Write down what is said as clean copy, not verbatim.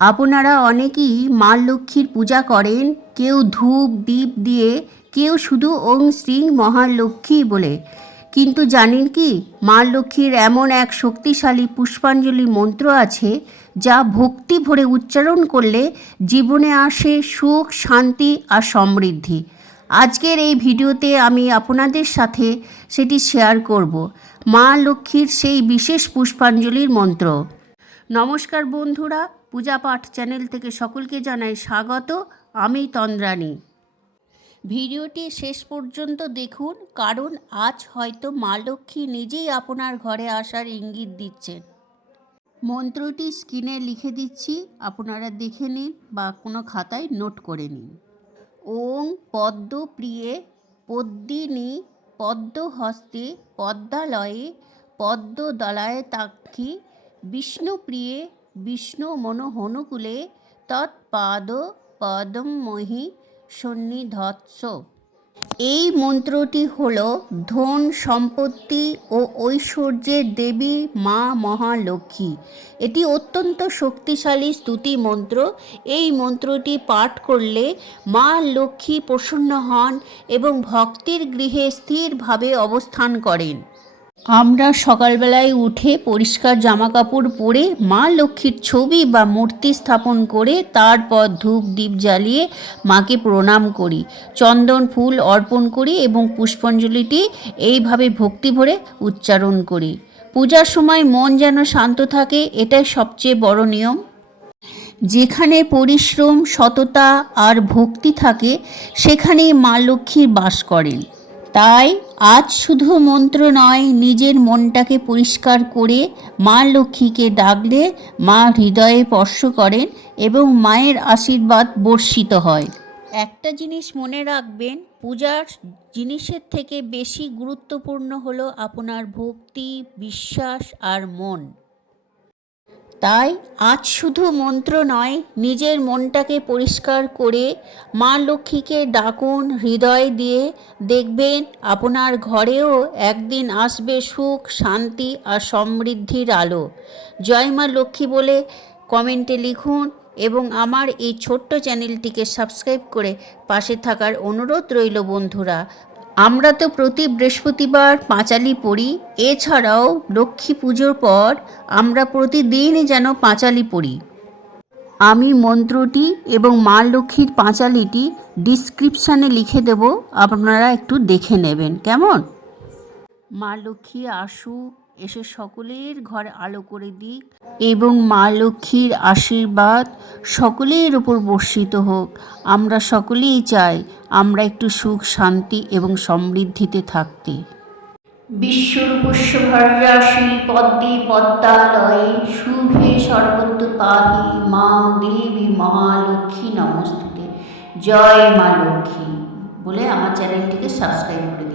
আপনারা অনেকেই মা লক্ষ্মীর পূজা করেন, কেউ ধূপ দীপ দিয়ে, কেউ শুধু ওং শ্রী মহালক্ষ্মী বলে। কিন্তু জানেন কি, মা লক্ষ্মীর এমন এক শক্তিশালী পুষ্পাঞ্জলি মন্ত্র আছে যা ভক্তি ভরে উচ্চারণ করলে জীবনে আসে সুখ, শান্তি আর সমৃদ্ধি। আজকের এই ভিডিওতে আমি আপনাদের সাথে সেটি শেয়ার করব, মা লক্ষ্মীর সেই বিশেষ পুষ্পাঞ্জলির মন্ত্র। নমস্কার বন্ধুরা, পূজা পাঠ চ্যানেল থেকে সকলকে জানাই স্বাগত। আমি তন্দ্রাণী। ভিডিওটি শেষ পর্যন্ত দেখুন, কারণ আজ হয়তো মা লক্ষ্মী নিজেই আপনার ঘরে আসার ইঙ্গিত দিচ্ছেন। মন্ত্রটি স্ক্রিনে লিখে দিচ্ছি, আপনারা দেখে নিন বা কোনো খাতায় নোট করে নিন। ওং পদ্মপ্রিয়ে পদ্মিনী পদ্মহস্তে পদ্মালয়ে পদ্মদলায় তাক্ষী বিষ্ণুপ্রিয়ে বিষ্ণু মনোহনুকূলে তৎপাদ পদ্মময়ী সন্নিধৎস। এই মন্ত্রটি হল ধন, সম্পত্তি ও ঐশ্বর্যের দেবী মা মহালক্ষ্মী। এটি অত্যন্ত শক্তিশালী স্তুতি মন্ত্র। এই মন্ত্রটি পাঠ করলে মা লক্ষ্মী প্রসন্ন হন এবং ভক্তের গৃহে স্থিরভাবে অবস্থান করেন। আমরা সকালবেলায় উঠে পরিষ্কার জামাকাপড় পরে মা লক্ষ্মীর ছবি বা মূর্তি স্থাপন করে তারপর ধূপ দীপ জ্বালিয়ে মাকে প্রণাম করি, চন্দন ফুল অর্পণ করি এবং পুষ্পাঞ্জলিটি এইভাবে ভক্তি ভরে উচ্চারণ করি। পূজার সময় মন যেন শান্ত থাকে, এটাই সবচেয়ে বড় নিয়ম। যেখানে পরিশ্রম, সততা আর ভক্তি থাকে সেখানেই মা লক্ষ্মী বাস করেন। তাই আজ শুধু মন্ত্র নয়, নিজের মনটাকে পরিষ্কার করে মা লক্ষ্মীকে ডাকলে মা হৃদয়ে স্পর্শ করেন এবং মায়ের আশীর্বাদ বর্ষিত হয়। একটা জিনিস মনে রাখবেন, পূজার জিনিসের থেকে বেশি গুরুত্বপূর্ণ হলো আপনার ভক্তি, বিশ্বাস আর মন। তাই আজ শুধু মন্ত্র নয়, নিজের মনটাকে পরিষ্কার করে মা লক্ষ্মীকে ডাকুন হৃদয় দিয়ে। দেখবেন আপনার ঘরেও একদিন আসবে সুখ, শান্তি আর সমৃদ্ধির আলো। জয় মা লক্ষ্মী বলে কমেন্টে লিখুন এবং আমার এই ছোট্ট চ্যানেলটিকে সাবস্ক্রাইব করে পাশে থাকার অনুরোধ রইল বন্ধুরা। আমরা তো প্রতি বৃহস্পতিবার পাঁচালি পড়ি, এছাড়াও লক্ষ্মী পুজোর পর আমরা প্রতিদিনই যেন পাঁচালি পড়ি। আমি মন্ত্রটি এবং মা লক্ষ্মীর পাঁচালিটি ডিসক্রিপশানে লিখে দেব, আপনারা একটু দেখে নেবেন কেমন। মা লক্ষ্মী আসুক, এসে সকলের ঘর আলো করে দিক এবং মা লক্ষ্মীর আশীর্বাদ সকলের উপর বর্ষিত হোক। আমরা সকলেই চাই আমরা একটু সুখ, শান্তি এবং সমৃদ্ধিতে থাকতে। বিশ্বরূপস্যভার্যাসী পদ্মে পদ্মালয়ে শুভে সর্বত্র পাহি মাং দেবী মহালক্ষ্মী নমস্তুতে। জয় মা লক্ষ্মী বলে আমার চ্যানেলটিকে সাবস্ক্রাইব করে